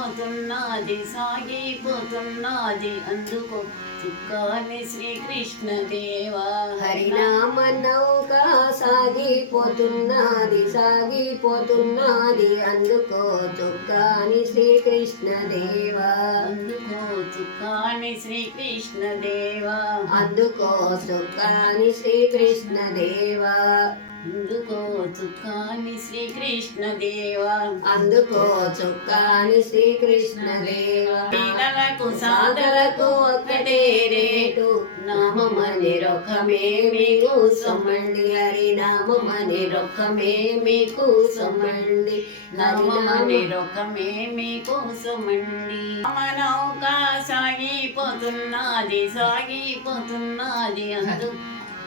సాగిపోతున్నది సాగిపోతున్నది అందుకో చుక్కాని శ్రీకృష్ణదేవా. హరినామ నౌక సాగిపోతున్నది సాగిపోతున్నది అందుకో చుక్కాని శ్రీకృష్ణదేవా. అందుకో చుక్కాని శ్రీకృష్ణదేవా. అందుకో చుక్కాని శ్రీకృష్ణదేవా. అందుకో చుక్కాని శ్రీకృష్ణదేవా. అందుకో చుక్కాని శ్రీకృష్ణదేవా. పిల్లలకు సాధలకు ఒక్కటే రేటు నామమని రొక్కమే మీకు సొమ్మండి. హరినామమని రొక్కమే మీకు సొమ్మండి. నామమని రొక్కమే మీకు సొమ్మండి. నౌక సాగిపోతున్నది సాగిపోతున్నది అందు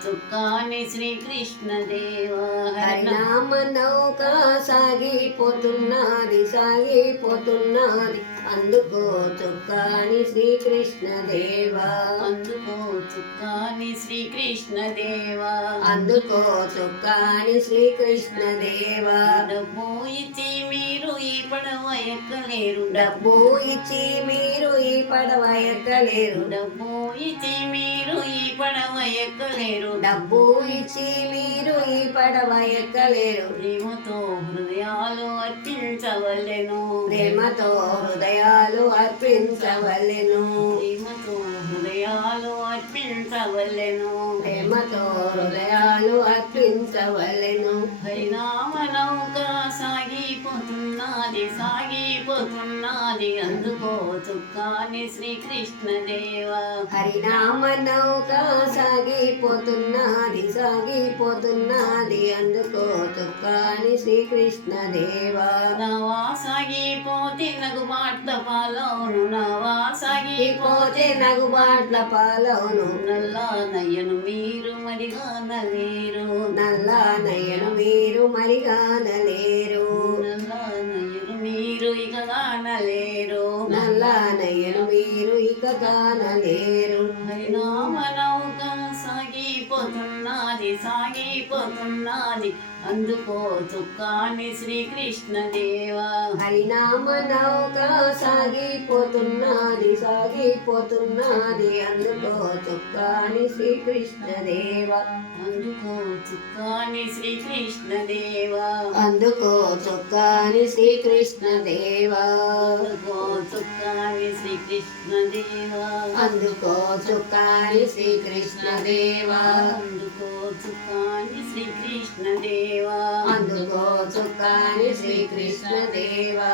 చుక్కాని శ్రీకృష్ణదేవా. హరినామ నౌక సాగిపోతున్నది సాగిపోతున్నది అందుకో చుక్కాని శ్రీకృష్ణదేవా. అందుకో చుక్కాని శ్రీకృష్ణదేవా. అందుకో చుక్కాని శ్రీకృష్ణదేవా. డబ్బు ఇచ్చి మీరు ఈ పడవ ఎక్కలేరు. డబ్బు ఇచ్చి మీరు ఈ పడవ ఎక్కలేరు. డబ్బు ఇచ్చి మీరు ఈ పడవ ఎక్కలేరు. డబ్బు ఇచ్చి మీరు ఈ పడవ ఎక్కలేరు. ప్రేమతో హృదయాలు అర్పించవలెను. ప్రేమతో హృదయాలు అర్పించవలెను. ప్రేమతో హృదయాలు అర్పించవలెను. ప్రేమతో హృదయాలు అర్పించవలెను. హరినామ నౌక సాగిపోతున్నది సాగిపోతున్నది అందుకో చుక్కాని శ్రీకృష్ణదేవా. హరినామ నౌక సాగిపోతున్నది సాగిపోతున్నది అందుకో చుక్కాని శ్రీకృష్ణదేవా. నవా సాగిపోతే నగుబాట్ల పాలవును. నవా సాగిపోతే నగుబాట్ల పాలవును. నల్లా నయ్యను మీరు మరిగానలేరు. నల్లా నయ్యను మీరు మరిగానలేరు. నల్లా నయ్యను మీరు ఇక గానలేరు. నల్లా నయ్యను మీరు ఇక గానలేరు. హరినామ నౌక సాగిపోతున్నది సాగిపోతున్నది అందుకో చుక్కాని శ్రీకృష్ణదేవా. హరినామ నౌక సాగిపోతున్నది సాగిపోతున్నది అందుకో చుక్కాని శ్రీకృష్ణదేవా. అందుకో చుక్కాని శ్రీకృష్ణదేవా. అందుకో చుక్కాని శ్రీకృష్ణదేవా. అందుకో చుక్కాని శ్రీకృష్ణదేవా. అందుకో చుక్కాని శ్రీకృష్ణదేవా. అందుకో చుక్కాని శ్రీకృష్ణదేవా. అందుకో చుక్కాని శ్రీకృష్ణదేవా.